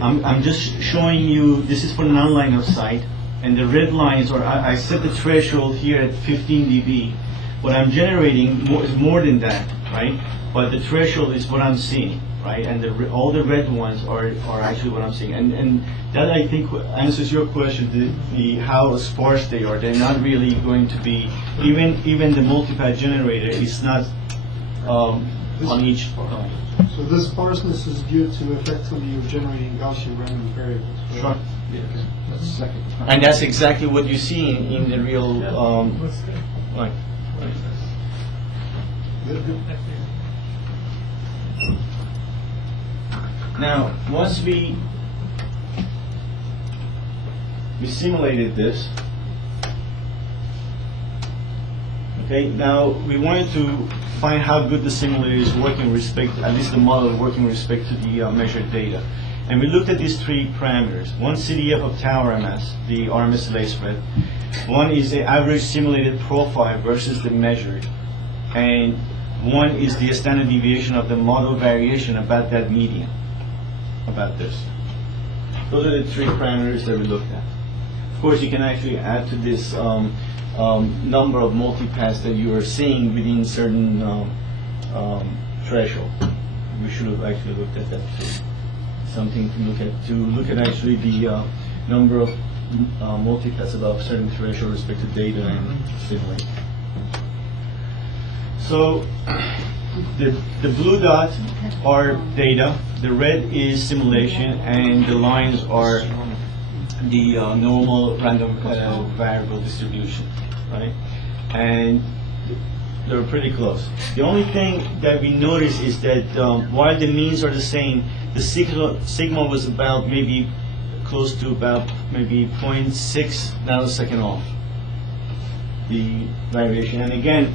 I'm just showing you, this is for non-line of sight, and the red lines are, I set the threshold here at 15 dB, what I'm generating is more than that, right? But the threshold is what I'm seeing, right? And all the red ones are actually what I'm seeing. And that, I think, answers your question, the how sparse they are. They're not really going to be, even the multipath generator is not on each point. So this sparseness is due to effectively you're generating Gaussian random variables. Right? Sure. That's the second. And that's exactly what you see in the real life. Now, once we simulated this, okay, now we wanted to find how good the simulator is working with respect, at least the model working with respect to the measured data. And we looked at these three parameters. One CDF of tau RMS, the Rms Delay Spread. One is the average simulated profile versus the measured. And one is the standard deviation of the model variation about that median, about this. Those are the three parameters that we looked at. Of course, you can actually add to this number of multipaths that you are seeing within certain threshold. We should have actually looked at that too. Something to look at actually the number of multipaths above certain threshold with respect to data and simulate. So the blue dots are data, the red is simulation, and the lines are the normal random variable distribution, right? And they're pretty close. The only thing that we notice is that while the means are the same, the sigma was about maybe close to about maybe 0.6 nanosecond off the variation. And again,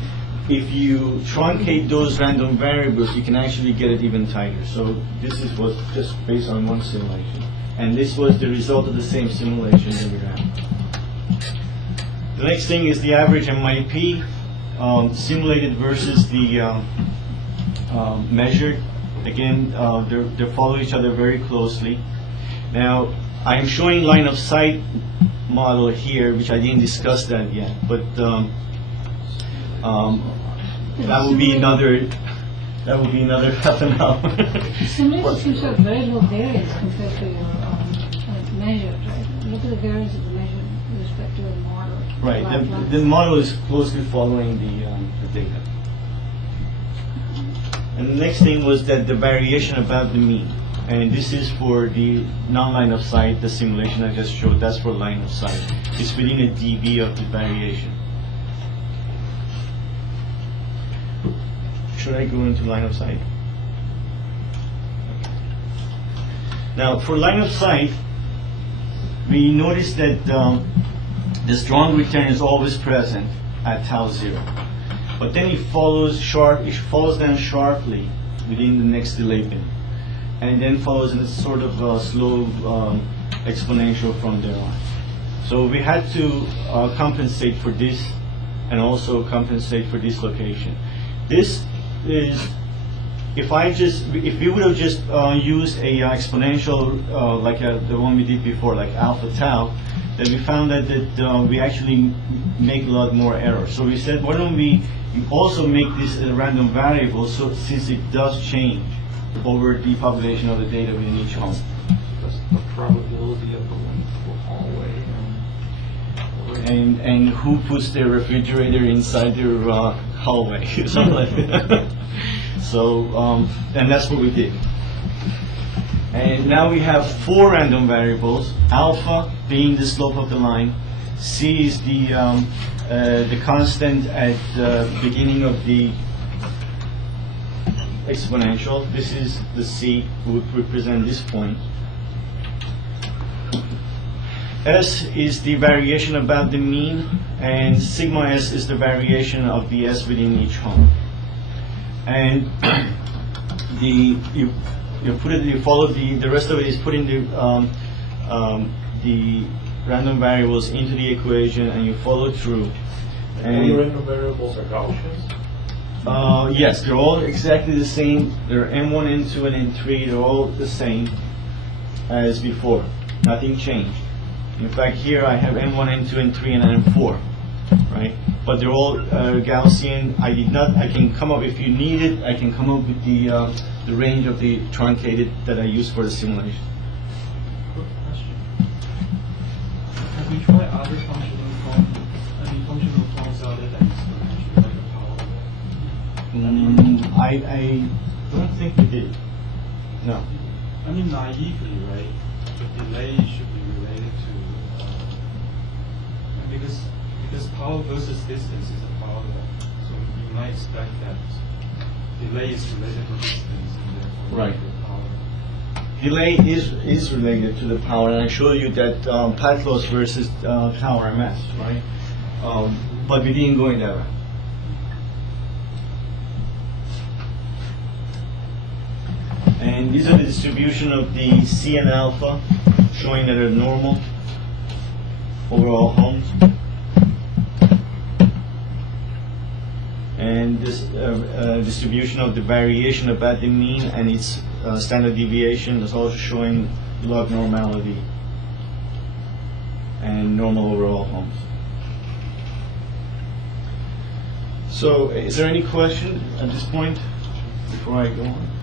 if you truncate those random variables, you can actually get it even tighter. So this is what just based on one simulation. And this was the result of the same simulation that we ran. The next thing is the average MIP simulated versus the measured. Again, they follow each other very closely. Now, I'm showing line of sight model here, which I didn't discuss that yet, but that would be another half an hour. Simulation seems to have very low variance compared to your measured, right? Look at the variance of the measured with respect to the model. Right, the model is closely following the data. And the next thing was that the variation above the mean. And this is for the non-line of sight, the simulation I just showed, that's for line of sight. It's within a dB of the variation. Should I go into line of sight? Now, for line of sight, we notice that the strong return is always present at tau 0. But then it follows down sharply within the next delay bin, and then follows in a sort of slow exponential from there on. So we had to compensate for this, and also compensate for this location. This is, if we would have just used a exponential like the one we did before, like alpha tau, then we found that we actually make a lot more error. So we said, why don't we also make this a random variable, so since it does change over the population of the data within each home. That's the probability of the length of the hallway. And who puts their refrigerator inside their hallway, something like that. So, and that's what we did. And now we have 4 random variables, alpha being the slope of the line, c is the constant at the beginning of the exponential. This is the c, would represent this point. S is the variation about the mean, and sigma s is the variation of the s within each home. And the rest of it is putting the random variables into the equation, and you follow through. And the random variables are Gaussians? Yes, they're all exactly the same. They're M1, N2, and N3. They're all the same as before. Nothing changed. In fact, here I have N1, N2, N3, and N4, right? but they're all Gaussian. I can come up, if you need it, I can come up with the range of the truncated that I use for the simulation. Quick question. Have you tried other functional forms other than exponential, like a power law? I don't think we did. No. I mean, naively, right? The delay should be related to because power versus distance is a power law. So you might expect that delay is related to distance, and therefore Right. the power. Delay is related to the power, and I showed you that path loss versus tau Rms, right? But we didn't go in that way. And these are the distribution of the C and alpha, showing that they're normal over all homes. And this distribution of the variation about the mean and its standard deviation is also showing log normality and normal over all homes. So, is there any question at this point before I go on?